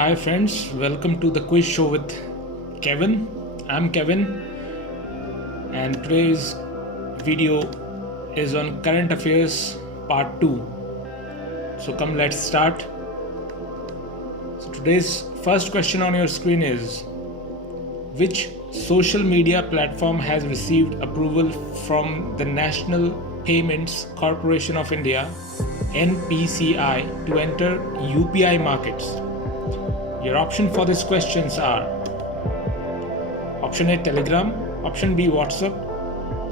Hi friends, welcome to the quiz show with Kevin. I'm Kevin and today's video is on current affairs part 2. So come, let's start. So today's first question on your screen is, which social media platform has received approval from the National Payments Corporation of India NPCI to enter UPI markets? Your option for these questions are option A Telegram, option B WhatsApp,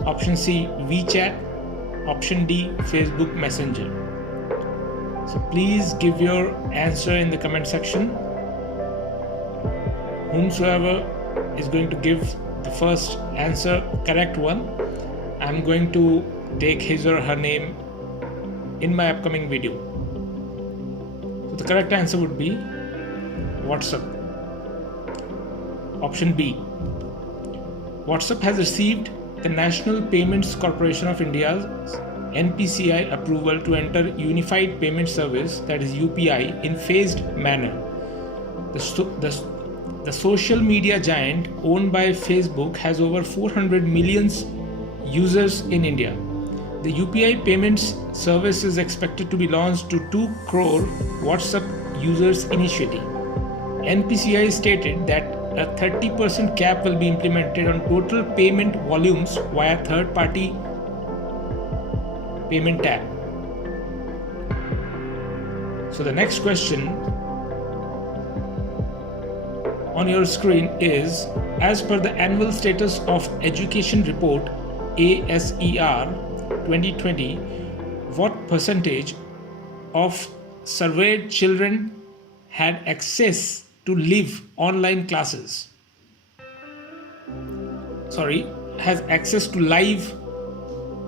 option C WeChat, option D Facebook Messenger. So please give your answer in the comment section. Whomsoever is going to give the first answer correct one, I'm going to take his or her name in my upcoming video. So the correct answer would be WhatsApp. Option B. WhatsApp has received the National Payments Corporation of India's NPCI approval to enter Unified Payment Service, that is UPI, in phased manner. The social media giant owned by Facebook has over 400 million users in India. The UPI payments service is expected to be launched to 2 crore WhatsApp users initially. NPCI stated that a 30% cap will be implemented on total payment volumes via third-party payment tab. So the next question on your screen is, as per the annual status of education report ASER 2020, what percentage of surveyed children had access to live online classes? Has access to live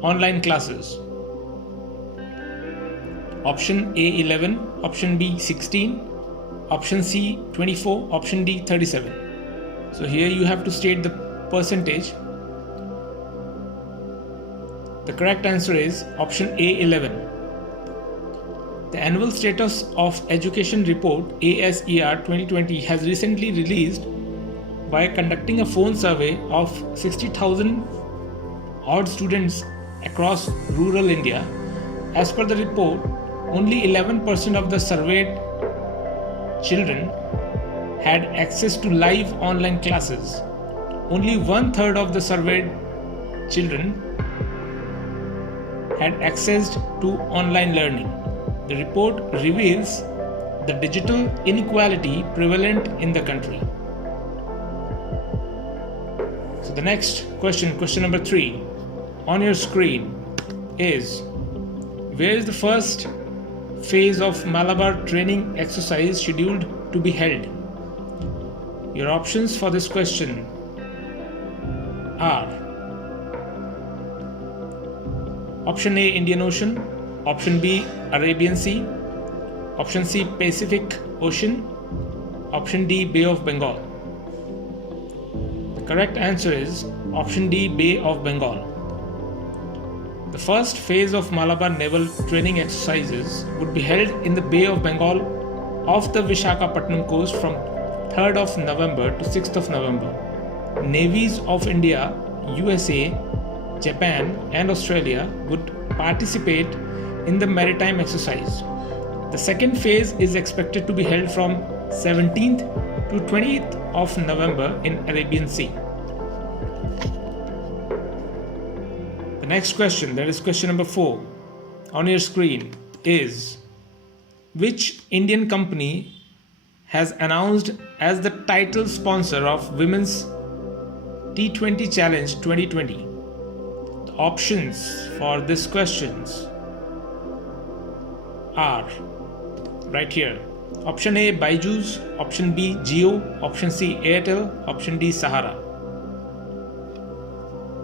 online classes? Option A 11, option B 16, option C 24, option D 37. So here you have to state the percentage. The correct answer is option A 11. The annual status of education report ASER 2020 has recently released by conducting a phone survey of 60,000 odd students across rural India. As per the report, only 11% of the surveyed children had access to live online classes. Only 1/3 of the surveyed children had access to online learning. The report reveals the digital inequality prevalent in the country. So the next question, question number 3 on your screen is, where is the first phase of Malabar training exercise scheduled to be held? Your options for this question are option A Indian Ocean, option B Arabian Sea, option C Pacific Ocean, option D Bay of Bengal. The correct answer is option D Bay of Bengal. The first phase of Malabar naval training exercises would be held in the Bay of Bengal off the Visakhapatnam coast from 3rd of November to 6th of November. Navies of India, USA, Japan and Australia would participate in the maritime exercise. The second phase is expected to be held from 17th to 20th of November in Arabian Sea. The next question, that is question number 4 on your screen, is, which Indian company has announced as the title sponsor of Women's T20 Challenge 2020? The options for these questions are right here. Option A Byju's, option B Jio, option C Airtel, option D Sahara.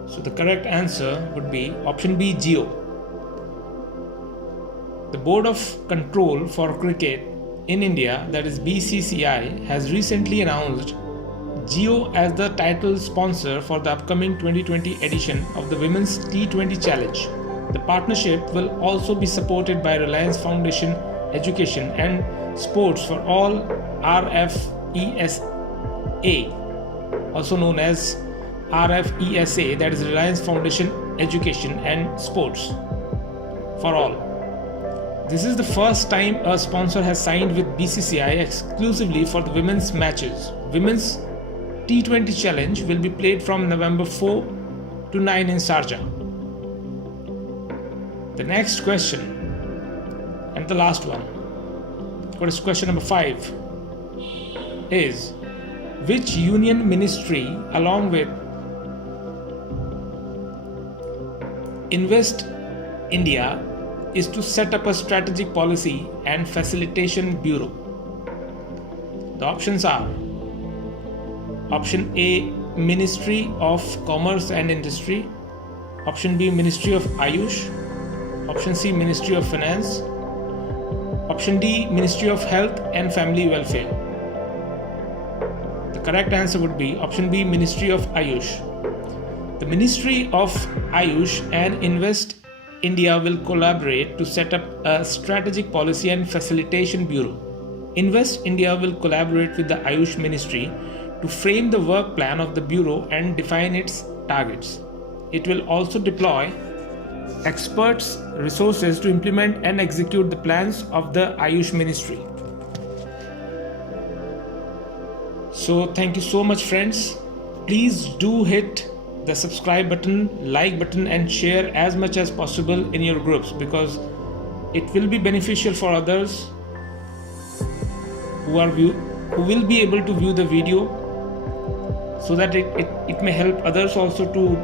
So the correct answer would be option B Jio. The Board of Control for Cricket in India, that is BCCI, has recently announced Jio as the title sponsor for the upcoming 2020 edition of the Women's T20 Challenge. The partnership will also be supported by Reliance Foundation Education and Sports for All RFESA, also known as RFESA, that is Reliance Foundation Education and Sports for All. This is the first time a sponsor has signed with BCCI exclusively for the women's matches. Women's T20 Challenge will be played from November 4 to 9 in Sharjah. The next question, and the last one, question number 5, is which union ministry along with Invest India is to set up a strategic policy and facilitation bureau? The options are: option A, Ministry of Commerce and Industry; option B, Ministry of Ayush; option C, Ministry of Finance; option D, Ministry of Health and Family Welfare. The correct answer would be option B, Ministry of Ayush. The Ministry of Ayush and Invest India will collaborate to set up a strategic policy and facilitation bureau. Invest India will collaborate with the Ayush Ministry to frame the work plan of the bureau and define its targets. It will also deploy experts, resources to implement and execute the plans of the Ayush Ministry. So thank you so much, friends. Please do hit the subscribe button, like button, and share as much as possible in your groups, because it will be beneficial for others who will be able to view the video, so that it may help others also to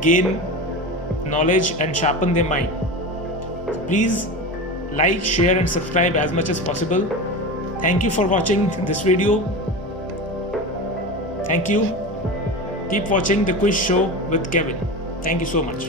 gain knowledge and sharpen their mind. So please like, share and subscribe as much as possible. Thank you for watching this video. Thank you. Keep watching the quiz show with Kevin. Thank you so much.